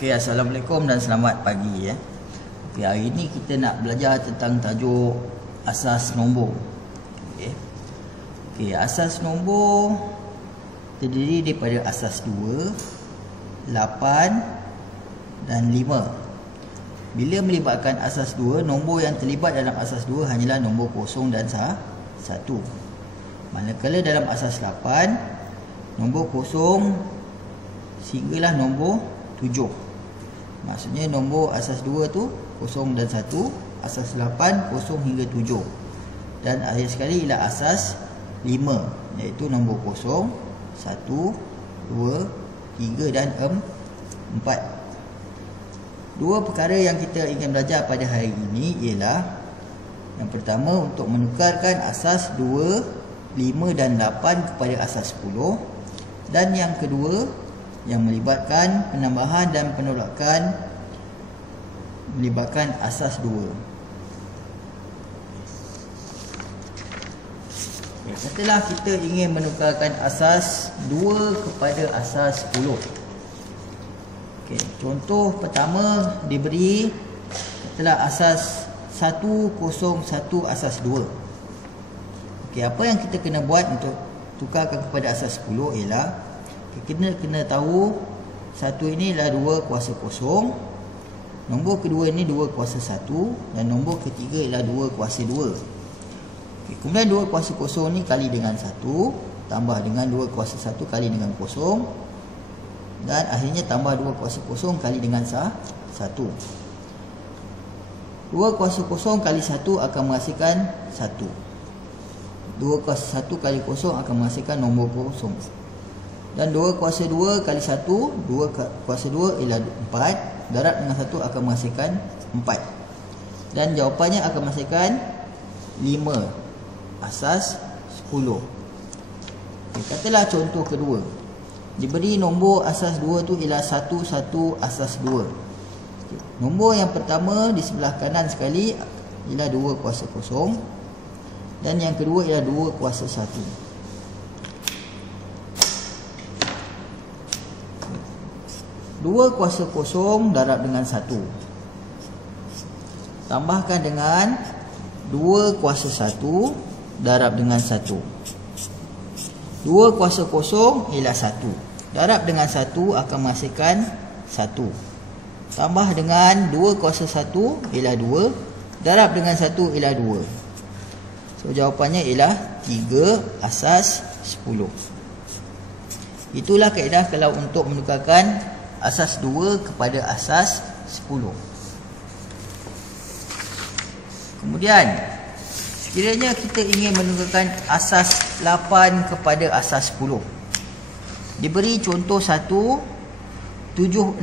Okey, Assalamualaikum dan selamat pagi ya. Okey, hari ini kita nak belajar tentang tajuk asas nombor. Okey, asas nombor terdiri daripada asas 2, 8 dan 5. Bila melibatkan asas 2, nombor yang terlibat dalam asas 2 hanyalah nombor kosong dan 1. Manakala dalam asas 8, nombor kosong sehinggalah nombor 7. Maksudnya nombor asas 2 tu 0 dan 1, asas 8 0 hingga 7. Dan akhir sekali ialah asas 5, iaitu nombor 0, 1, 2, 3 dan 4. Dua perkara yang kita ingin belajar pada hari ini ialah yang pertama untuk menukarkan asas 2, 5 dan 8 kepada asas 10, dan yang kedua yang melibatkan penambahan dan penolakan melibatkan asas 2. Setelah kita ingin menukarkan asas 2 kepada asas 10. Okey, contoh pertama diberi setelah asas 101 asas 2. Okey, apa yang kita kena buat untuk tukarkan kepada asas 10 ialah kita kena tahu satu ini adalah 2 kuasa kosong, nombor kedua ini 2 kuasa 1, dan nombor ketiga ialah 2 kuasa 2. Okay, kemudian 2 kuasa kosong ni kali dengan 1 tambah dengan 2 kuasa 1 kali dengan kosong, dan akhirnya tambah 2 kuasa kosong kali dengan 1. 2 kuasa kosong kali 1 akan menghasilkan 1. 2 kuasa 1 kali kosong akan menghasilkan nombor kosong. Dan 2 kuasa 2 kali 1, 2 kuasa 2 ialah 4, darab dengan 1 akan menghasilkan 4. Dan jawapannya akan menghasilkan 5, asas 10. Okay, katalah contoh kedua. Diberi nombor asas 2 tu ialah 11 asas 2. Okay, nombor yang pertama di sebelah kanan sekali ialah 2 kuasa kosong, dan yang kedua ialah 2 kuasa 1. 2 kuasa kosong darab dengan 1 tambahkan dengan 2 kuasa 1 darab dengan 1. 2 kuasa kosong ialah 1, darab dengan 1 akan menghasilkan 1, tambah dengan 2 kuasa 1 ialah 2, darab dengan 1 ialah 2. So jawapannya ialah 3 asas 10. Itulah kaedah kalau untuk menukarkan asas 2 kepada asas 10. Kemudian sekiranya kita ingin menukarkan asas 8 kepada asas 10. Diberi contoh 1, 76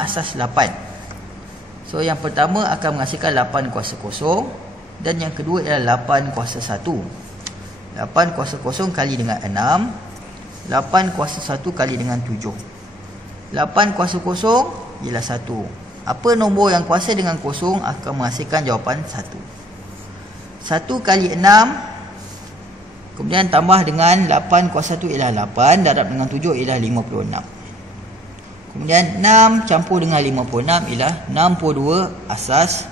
asas 8. So yang pertama akan menghasilkan 8 kuasa kosong, dan yang kedua ialah 8 kuasa 1. 8 kuasa kosong kali dengan 6, 8 kuasa 1 kali dengan 7. 8 kuasa kosong ialah 1. Apa nombor yang kuasa dengan kosong akan menghasilkan jawapan 1. 1 kali 6, kemudian tambah dengan 8 kuasa 1 ialah 8, darab dengan 7 ialah 56. Kemudian 6 campur dengan 56 ialah 62 asas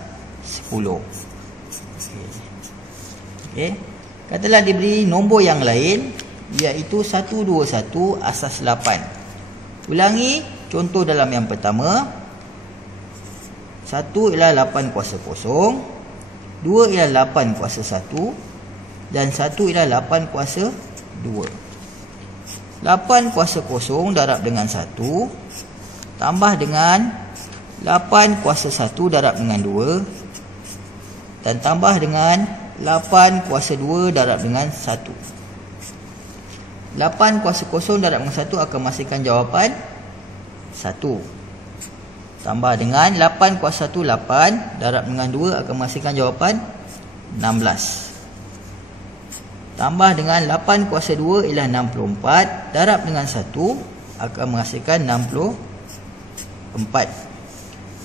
10. Okey. Katalah diberi nombor yang lain iaitu 121 asas 8. Ulangi contoh dalam yang pertama. 1 ialah 8 kuasa kosong, 2 ialah 8 kuasa 1, dan 1 ialah 8 kuasa 2. 8 kuasa kosong darab dengan 1 tambah dengan 8 kuasa 1 darab dengan 2, dan tambah dengan 8 kuasa 2 darab dengan 1. 8 kuasa kosong darab dengan 1 akan menghasilkan jawapan 1. Tambah dengan 8 kuasa 1 8, darab dengan 2 akan menghasilkan jawapan 16. Tambah dengan 8 kuasa 2 ialah 64, darab dengan 1 akan menghasilkan 64.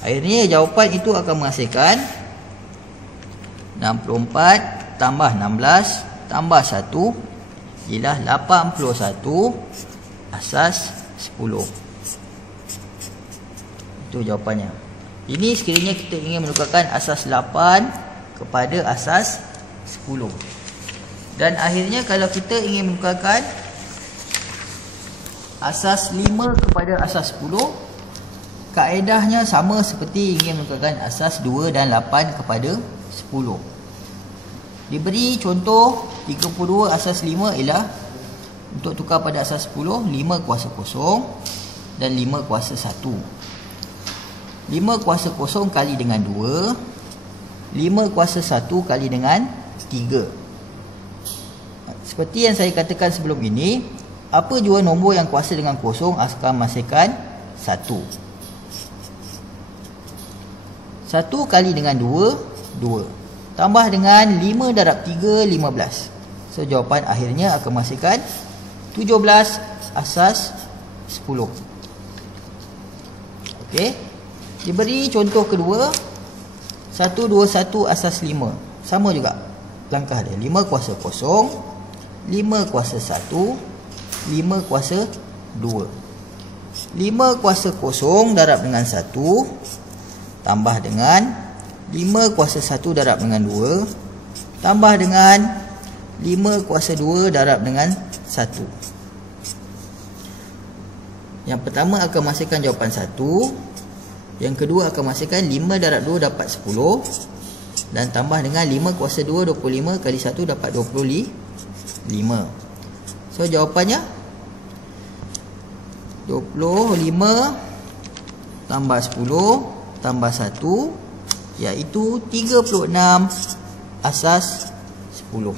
Akhirnya jawapan itu akan menghasilkan 64 tambah 16 tambah 1 ialah 81 asas 10. Itu jawapannya. Ini sekiranya kita ingin menukarkan asas 8 kepada asas 10. Dan akhirnya kalau kita ingin menukarkan asas 5 kepada asas 10, kaedahnya sama seperti ingin menukarkan asas 2 dan 8 kepada 10. Diberi contoh 32 asas 5 ialah untuk tukar pada asas 10, 5 kuasa kosong dan 5 kuasa 1. 5 kuasa kosong kali dengan 2, 5 kuasa 1 kali dengan 3. Seperti yang saya katakan sebelum ini, apa jua nombor yang kuasa dengan kosong akan menghasilkan 1. 1 kali dengan 2, 2. Tambah dengan 5 darab 3, 15. So jawapan akhirnya akan menghasilkan 17 asas 10. Okey. Diberi contoh kedua 121 asas 5. Sama juga langkah dia. 5 kuasa kosong, 5 kuasa 1, 5 kuasa 2. 5 kuasa kosong darab dengan 1 tambah dengan 5 kuasa 1 darab dengan 2 tambah dengan 5 kuasa 2 darab dengan 1. Yang pertama akan menghasilkan jawapan 1. Yang kedua akan menghasilkan 5 darab 2 dapat 10. Dan tambah dengan 5 kuasa 2, 25 kali 1 dapat 25. So jawapannya 25 tambah 10 tambah 1, iaitu 36 asas 10.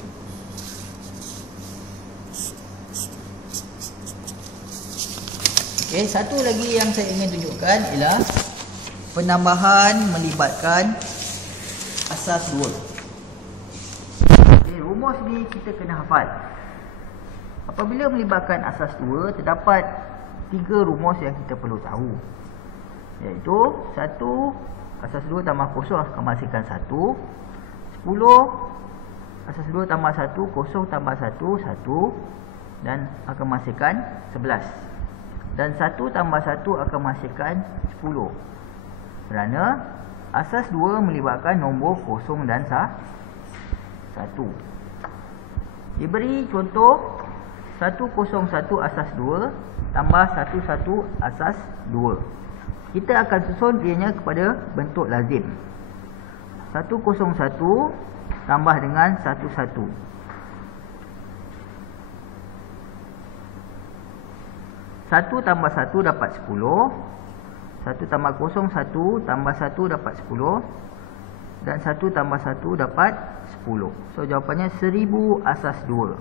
Okey, satu lagi yang saya ingin tunjukkan ialah penambahan melibatkan asas 2. Okay, rumus ni kita kena hafal. Apabila melibatkan asas 2, terdapat 3 rumus yang kita perlu tahu. Iaitu 1, asas 2 tambah kosong akan menghasilkan 1. 10, asas 2 tambah 1, kosong tambah 1, 1. Dan akan menghasilkan 11. Dan 1 tambah 1 akan menghasilkan 10. Kerana asas 2 melibatkan nombor kosong dan 1. Diberi contoh 101 asas 2 tambah 11 asas 2. Kita akan susun ianya kepada bentuk lazim. 101 tambah dengan 11. 1 tambah 1 dapat 10. 1 tambah kosong 1 tambah 1 dapat 10. Dan 1 tambah 1 dapat 10. So jawapannya 1000 asas 2.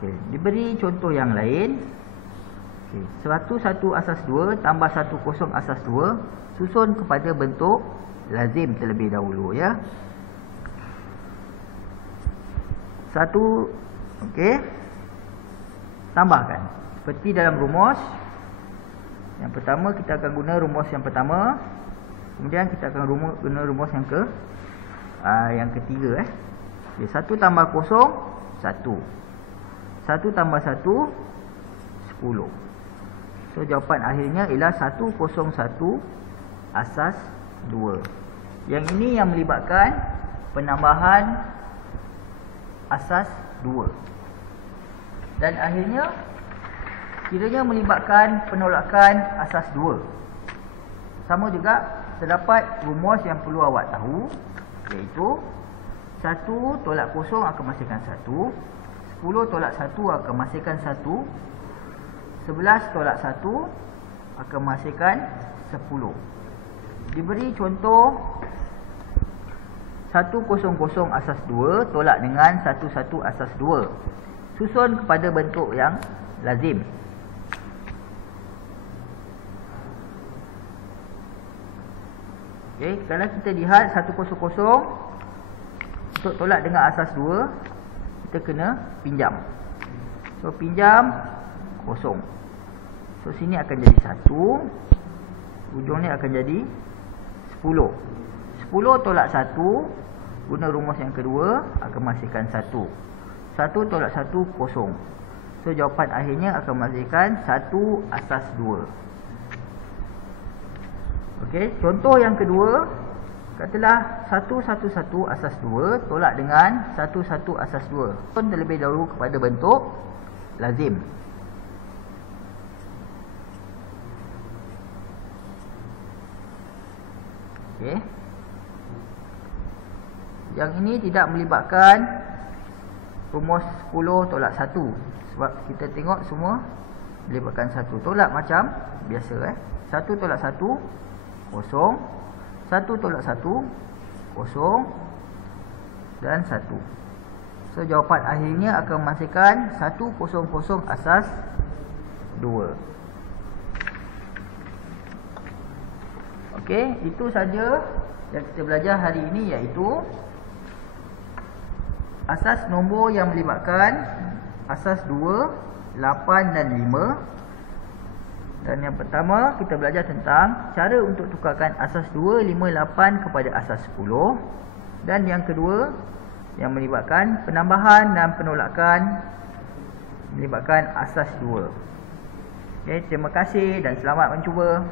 Okay. Diberi contoh yang lain. Okay. 101 asas 2 tambah 10 asas 2. Susun kepada bentuk lazim terlebih dahulu, ya. 1, okey. Tambahkan. Seperti dalam rumus. Yang pertama kita akan guna rumus yang pertama. Kemudian kita akan guna rumus yang ketiga. Okay, 1 tambah kosong 1. 1 tambah 1 10. So jawapan akhirnya ialah 101 asas 2. Yang ini yang melibatkan penambahan asas 2. Dan akhirnya kiranya melibatkan penolakan asas 2. Sama juga terdapat rumus yang perlu awak tahu, iaitu 1 tolak kosong akan menghasilkan 1. 10 tolak 1 akan menghasilkan 1. 11 tolak 1 akan menghasilkan 10. Diberi contoh 100 asas 2 tolak dengan 11 asas 2. Susun kepada bentuk yang lazim. Okay, kalau kita lihat 100 untuk tolak dengan asas 2, kita kena pinjam. So pinjam kosong. So sini akan jadi 1. Ujung ni akan jadi 10. 10 tolak 1 guna rumus yang kedua akan menghasilkan 1. 1 tolak 1 kosong. So jawapan akhirnya akan menghasilkan 1 asas 2. Okey, contoh yang kedua, katalah 111 asas 2 tolak dengan 11 asas 2. Terlebih dahulu kepada bentuk lazim. Okey. Yang ini tidak melibatkan rumus 10 tolak 1. Sebab kita tengok semua melibatkan 1. Tolak macam biasa 1 tolak 1 kosong, 1 tolak 1 kosong dan 1. So jawapan akhirnya akan menghasilkan 100 asas 2. Okey, itu saja yang kita belajar hari ini, iaitu asas nombor yang melibatkan asas 2, 8 dan 5. Dan yang pertama kita belajar tentang cara untuk tukarkan asas 2, 5, 8 kepada asas 10. Dan yang kedua yang melibatkan penambahan dan penolakan melibatkan asas 2. Okey, terima kasih dan selamat mencuba.